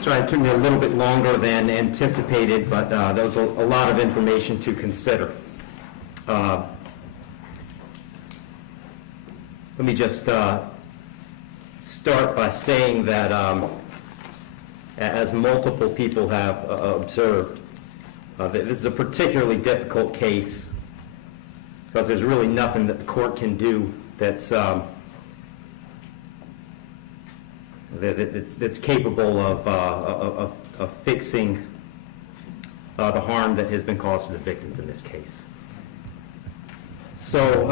Sorry, it took me a little bit longer than anticipated, but there was a lot of information to consider. Let me just start by saying that, as multiple people have observed, that this is a particularly difficult case because there's really nothing that the court can do that's capable of fixing the harm that has been caused to the victims in this case. So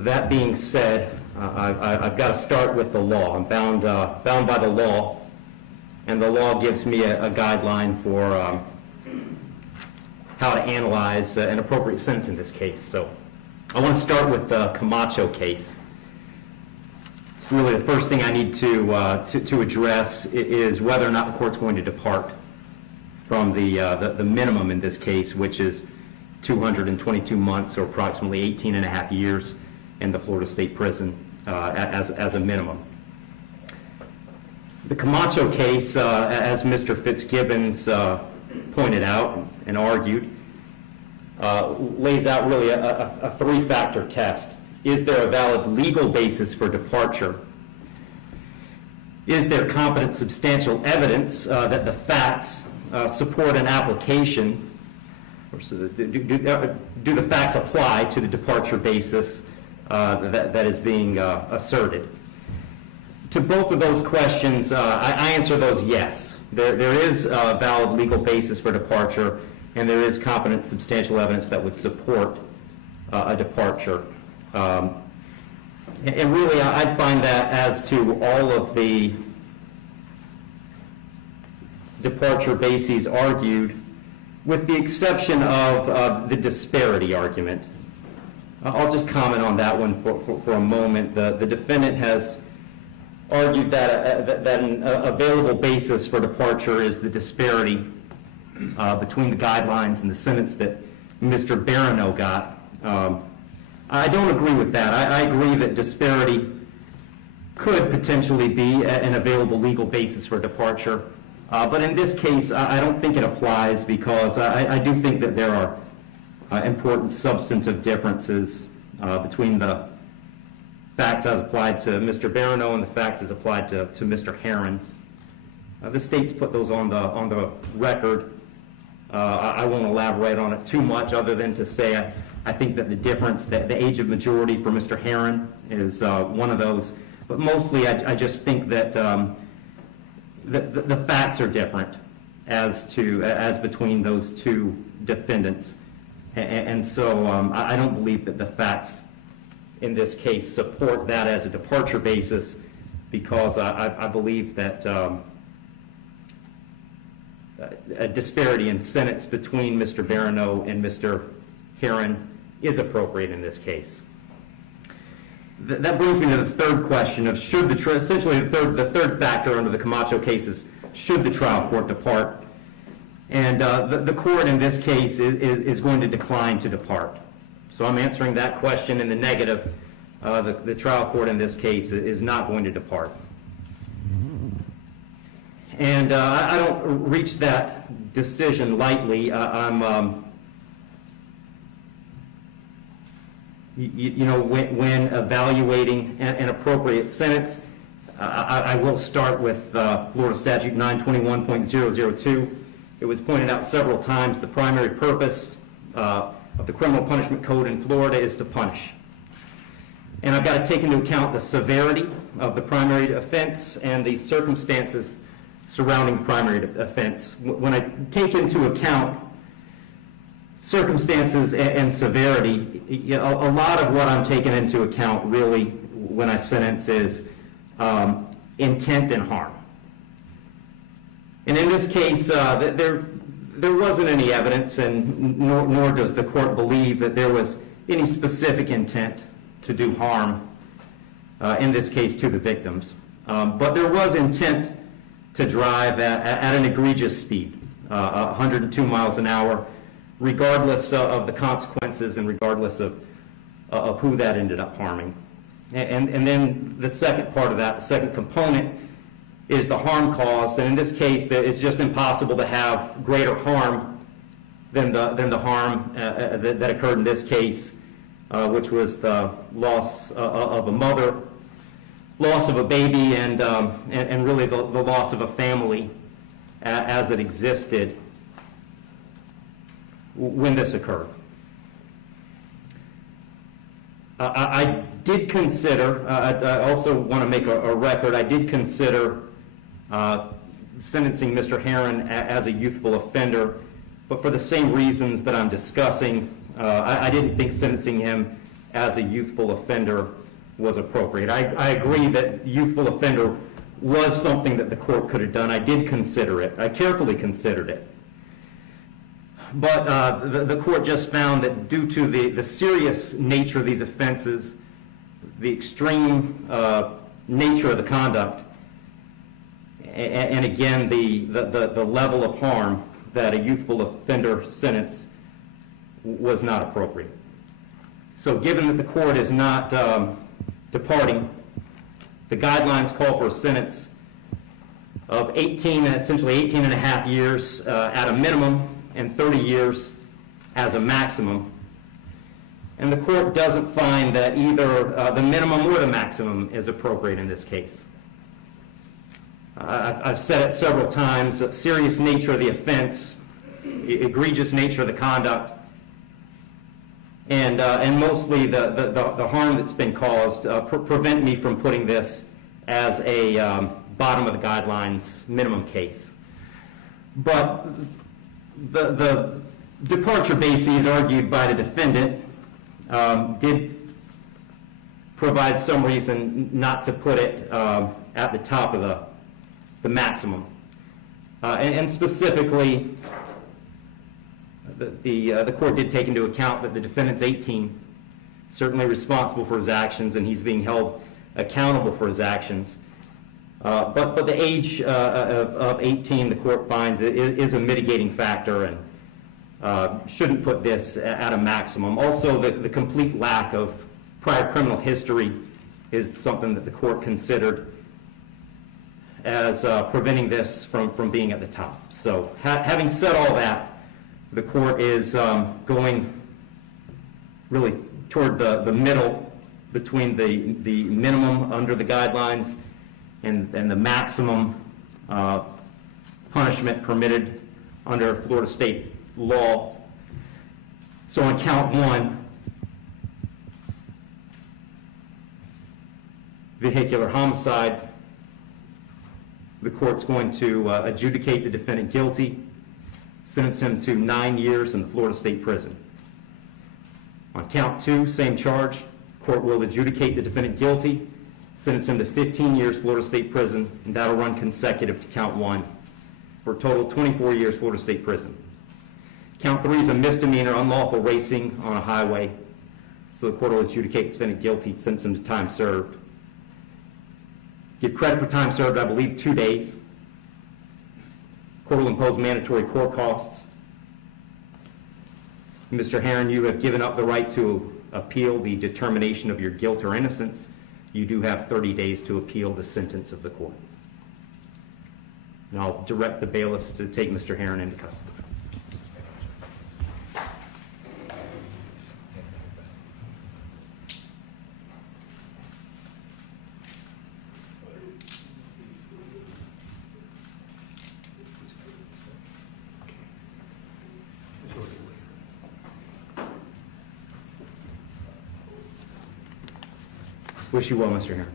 that being said, I've got to start with the law. I'm bound by the law, and the law gives me a guideline for how to analyze an appropriate sentence in this case. So I want to start with the Camacho case. It's really the first thing I need to address is whether or not the court's going to depart from the minimum in this case, which is 222 months, or approximately 18 and a half years in the Florida State Prison as a minimum. The Camacho case, as Mr. Fitzgibbons pointed out and argued, lays out really a three-factor test. Is there a valid legal basis for departure? Is there competent substantial evidence that the facts support an application? Or do the facts apply to the departure basis that is being asserted? To both of those questions, I answer those yes. There is a valid legal basis for departure, and there is competent substantial evidence that would support a departure. And really, I'd find that as to all of the departure bases argued, with the exception of the disparity argument. I'll just comment on that one for a moment. The defendant has argued that an available basis for departure is the disparity between the guidelines and the sentence that Mr. Barano got. I don't agree with that. I agree that disparity could potentially be an available legal basis for departure. But in this case, I don't think it applies because I do think that there are important substantive differences between the facts as applied to Mr. Barano and the facts as applied to Mr. Heron. The state's put those on the record. I won't elaborate on it too much other than to say I think that the difference, the age of majority for Mr. Heron is one of those. But mostly I just think that the facts are different as between those two defendants. And so I don't believe that the facts in this case support that as a departure basis, because I believe that a disparity in sentence between Mr. Barano and Mr. Heron is appropriate in this case. That brings me to the third question of should essentially the third factor under the Camacho case is should the trial court depart? And the court in this case is going to decline to depart. So I'm answering that question in the negative. The trial court in this case is not going to depart. And I don't reach that decision lightly. When evaluating an appropriate sentence, I will start with Florida Statute 921.002. It was pointed out several times the primary purpose of the criminal punishment code in Florida is to punish. And I've got to take into account the severity of the primary offense and the circumstances surrounding the primary offense. When I take into account circumstances and severity, a lot of what I'm taking into account really when I sentence is intent and harm. And in this case, there wasn't any evidence, and nor does the court believe that there was any specific intent to do harm, in this case to the victims. But there was intent to drive at an egregious speed, 102 miles an hour, regardless of the consequences and regardless of who that ended up harming. And then the second part of that, the second component, is the harm caused, and in this case, it's just impossible to have greater harm than the harm that occurred in this case, which was the loss of a mother, loss of a baby, and really the loss of a family as it existed when this occurred. I did consider, I also want to make a record, I did consider sentencing Mr. Heron as a youthful offender, but for the same reasons that I'm discussing, I didn't think sentencing him as a youthful offender was appropriate. I agree that youthful offender was something that the court could have done. I did consider it. I carefully considered it. But the court just found that due to the serious nature of these offenses, the extreme nature of the conduct, and again, the level of harm, that a youthful offender sentence was not appropriate. So given that the court is not departing, the guidelines call for a sentence of 18, essentially 18 and a half years at a minimum, and 30 years as a maximum. And the court doesn't find that either the minimum or the maximum is appropriate in this case. I've said it several times, that serious nature of the offense, egregious nature of the conduct, and mostly the harm that's been caused prevent me from putting this as a bottom of the guidelines minimum case. But the departure bases argued by the defendant did provide some reason not to put it at the top of the maximum. And specifically, the court did take into account that the defendant's 18, certainly responsible for his actions, and he's being held accountable for his actions. But the age of 18, the court finds, is a mitigating factor and shouldn't put this at a maximum. Also, the complete lack of prior criminal history is something that the court considered as preventing this from being at the top. So having said all that, the court is going really toward the middle between the minimum under the guidelines and the maximum punishment permitted under Florida state law. So on count one, vehicular homicide, the court's going to adjudicate the defendant guilty, sentence him to 9 years in the Florida State Prison. On count two, same charge, court will adjudicate the defendant guilty, sentence him to 15 years Florida State Prison, and that'll run consecutive to count one, for a total of 24 years Florida State Prison. Count three is a misdemeanor, unlawful racing on a highway, so the court will adjudicate the defendant guilty, sentence him to time served. Give credit for time served, I believe, 2 days. Court will impose mandatory court costs. Mr. Heron, you have given up the right to appeal the determination of your guilt or innocence. You do have 30 days to appeal the sentence of the court. And I'll direct the bailiffs to take Mr. Heron into custody. Wish you well, Mr. Heron.